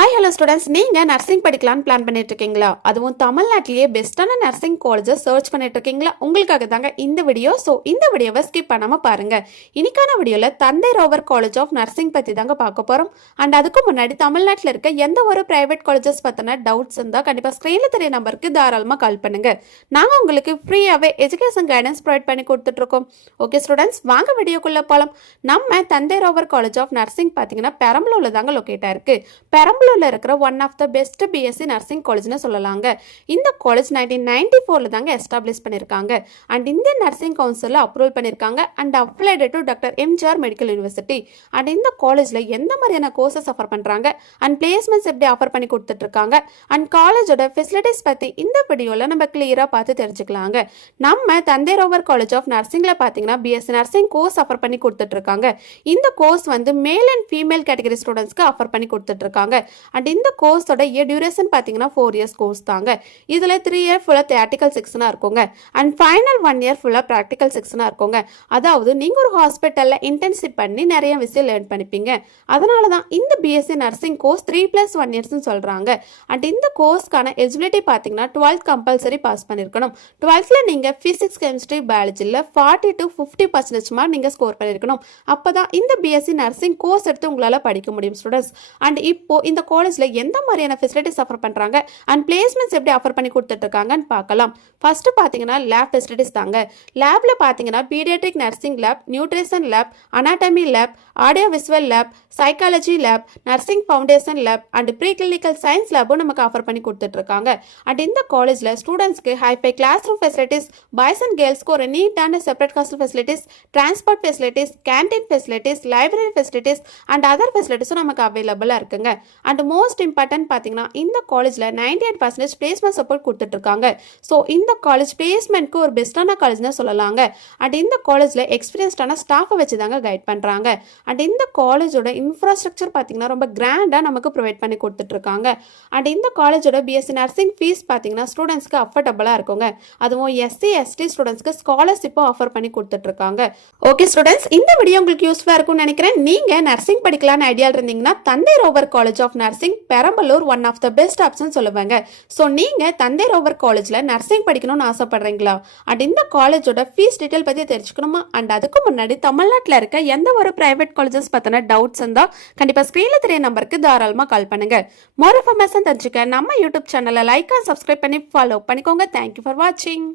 Hi hello students, நீங்கள் nursing படிக்கலான்னு plan பண்ணிட்டு இருக்கீங்களா? அதுவும் தமிழ்நாட்டிலேயே பெஸ்ட்டான நர்சிங் காலேஜை சர்ச் பண்ணிட்டு இருக்கீங்களா? உங்களுக்காக தாங்க இந்த வீடியோ. ஸோ இந்த வீடியோவை ஸ்கிப் பண்ணாமல் பாருங்கள். இன்னைக்கான வீடியோவில் தந்தை ரோவர் காலேஜ் ஆஃப் நர்சிங் பற்றி தாங்க பார்க்க போகிறோம். அண்ட் அதுக்கு முன்னாடி தமிழ்நாட்டில் இருக்க எந்த ஒரு ப்ரைவேட் காலேஜஸ் பற்றின டவுட்ஸ் இருந்தால் கண்டிப்பாக ஸ்க்ரீனில் தெரிய நம்பருக்கு தாராளமாக கால் பண்ணுங்கள். நாங்கள் உங்களுக்கு ஃப்ரீயாகவே எஜுகேஷன் கைடன்ஸ் ப்ரொவைட் பண்ணி கொடுத்துட்ருக்கோம். ஓகே ஸ்டூடெண்ட்ஸ், வாங்க வீடியோக்குள்ளே போகலாம். நம்ம தந்தை ரோவர் காலேஜ் ஆஃப் நர்சிங் பார்த்தீங்கன்னா பெரம்பலூரில் தாங்க லொக்கேட் ஆயிருக்கு. பெரம்பலூர்ல இருக்கிற one of the best BSc nursing காலேஜ்னு சொல்லலாங்க. இந்த காலேஜ் 1994 தாங்க எஸ்டாப்ளிஷ் பண்ணியிருக்காங்க. அண்ட் இந்தியன் நர்சிங் கவுன்சிலில் அப்ரூவல் பண்ணியிருக்காங்க. And applied to doctor MGR medical university. And இந்த காலேஜில் எந்த மாதிரியான கோர்சஸ் ஆஃபர் பண்ணுறாங்க அண்ட் பிளேஸ்மெண்ட்ஸ் எப்படி ஆஃபர் பண்ணி கொடுத்துட்ருக்காங்க அண்ட் காலேஜோட ஃபெசிலிட்டிஸ் பற்றி இந்த வீடியோவில் நம்ம கிளியராக பார்த்து தெரிஞ்சுக்கலாங்க. நம்ம தந்தை ரோவர் காலேஜ் ஆஃப் நர்சிங்கில் பார்த்தீங்கன்னா பிஎஸ்சி நர்சிங் கோர்ஸ் ஆஃபர் பண்ணி கொடுத்துட்ருக்காங்க. இந்த கோர்ஸ் வந்து மேல் அண்ட் ஃபீமேல் கேட்டகரி ஸ்டூடெண்ட்ஸ்க்கு ஆஃபர் பண்ணி கொடுத்துட்ருக்காங்க. அண்ட் இந்த கோர்ஸோட டியூரேஷன் பார்த்தீங்கன்னா 4 இயர்ஸ் கோர்ஸ் தாங்க. இதில் 3 இயர் ஃபுல்லாக தியரிட்டிக்கல் செக்ஷனாக இருக்குங்க. அண்ட் ஃபைனல் 1 இயர் ஃபுல்லாக ப்ராக்டிக்கல் செக்ஷனாக இருக்குங்க. அதாவது நீங்கள் ஒரு ஹாஸ்பிட்டலில் இன்டர்ன்ஷிப் பண்ணி நிறைய விஷயம் லேர்ன் பண்ணிப்பீங்க. அதனால தான் இந்த பிஎஸ்சி நர்சிங் கோர்ஸ் 3+1 இயர்ஸ்னு சொல்கிறாங்க. அண்ட் இந்த கோர்ஸ்க்கான எலிஜிபிலிட்டி பார்த்தீங்கன்னா 12th கம்பல்சரி பாஸ் பண்ணியிருக்கணும். 12th நீங்கள் ஃபிசிக்ஸ் கெமிஸ்ட்ரி பயாலஜியில் 40 to 50% மார்க் நீங்கள் ஸ்கோர் பண்ணியிருக்கணும். அப்போ தான் இந்த பிஎஸ்சி நர்சிங் கோர்ஸ் எடுத்து உங்களால் படிக்க முடியும் ஸ்டூடெண்ட்ஸ். அண்ட் இப்போ இந்த காலேஜில் எந்த மாதிரியான ஃபெசிலிட்டிஸ் ஆஃபர் பண்ணுறாங்க அண்ட் பிளேஸ்மெண்ட்ஸ் எப்படி ஆஃபர் பண்ணி கொடுத்துட்ருக்காங்கன்னு பார்க்கலாம். ஃபஸ்ட்டு பார்த்தீங்கன்னா லேப் ஃபெசிலிட்டிஸ் தாங்க. லேபில் பார்த்தீங்கன்னா paediatric nursing lab, nutrition lab, anatomy lab, audio visual lab, psychology lab, nursing foundation lab and pre clinical science லேபும் நமக்கு ஆஃபர் பண்ணி கொடுத்துட்ருக்காங்க. அண்ட் இந்த காலேஜில் ஸ்டூடெண்ட்ஸ்க்கு hi fi class room facilities, boys and கேர்ள்ஸ்க்கு ஒரு நீட்டான separate hostel facilities, transport facilities, canteen facilities, library facilities and other ஃபெசிலிட்டிஸும் நமக்கு அவைலபிளாக இருக்குங்க. அண்ட் மோஸ்ட் இம்பார்ட்டன்ட் பார்த்தீங்கன்னா இந்த காலேஜில் 98% பிளேஸ்மெண்ட் சப்போர்ட் கொடுத்துட்ருக்காங்க. ஸோ இந்த காலேஜ் பிளேஸ்மெண்ட்க்கு ஒரு பெஸ்ட்டான காலேஜ்னு சொல்லலாங்க. அண்ட் இந்த காலேஜில் எக்ஸ்பீரியன்ஸ்டான ஸ்டாஃபை வச்சு தாங்க கைட் பண்ணுறாங்க. அண்ட் இந்த காலேஜோட இன்ஃப்ராஸ்ட்ரக்சர் பார்த்தீங்கன்னா ரொம்ப கிராண்டாக நமக்கு ப்ரொவைட் பண்ணி கொடுத்துட்ருக்காங்க. அண்ட் இந்த காலேஜோட பிஎஸ்சி நர்சிங் ஃபீஸ் பார்த்தீங்கன்னா ஸ்டூடெண்ட்ஸ்க்கு அஃபர்டபுளாக இருக்குங்க. அதுவும் எஸ்சி எஸ்டி ஸ்டூடெண்ட்ஸ்க்கு ஸ்காலர்ஷிப்பும் ஆஃபர் பண்ணி கொடுத்துட்ருக்காங்க. ஓகே ஸ்டூடெண்ட்ஸ், இந்த வீடியோ உங்களுக்கு யூஸ்ஃபுல்லாக இருக்கும்னு நினைக்கிறேன். நீங்கள் நர்சிங் படிக்கலான்னு ஐடியா இருந்தீங்கன்னா Thanthai Roever college of nursing Perambalur one of the best option சொல்லுவாங்க. ஸோ நீங்கள் தந்தை ரோவர் காலேஜில் நர்சிங் படிக்கணும்னு ஆசைப்படுறீங்களா? அண்ட் இந்த காலேஜோட ஃபீஸ் டீட்டெயில் பற்றி தெரிஞ்சுக்கணுமா? அண்ட் அதுக்கு முன்னாடி தமிழ்நாட்டில் இருக்க எந்த ஒரு பிரைவேட் காலேஜஸ் பற்றின டவுட்ஸ் இருந்தால் கண்டிப்பாக ஸ்க்ரீனில் தெரிய நம்பருக்கு தாராளமாக கால் பண்ணுங்கள். மோர் இன்ஃபர்மேஷன் தெரிஞ்சுக்க நம்ம யூடியூப் சேனலை லைக் அண்ட் சப்ஸ்கிரைப் பண்ணி ஃபாலோ பண்ணிக்கோங்க. தேங்க்யூ ஃபார் வாட்சிங்.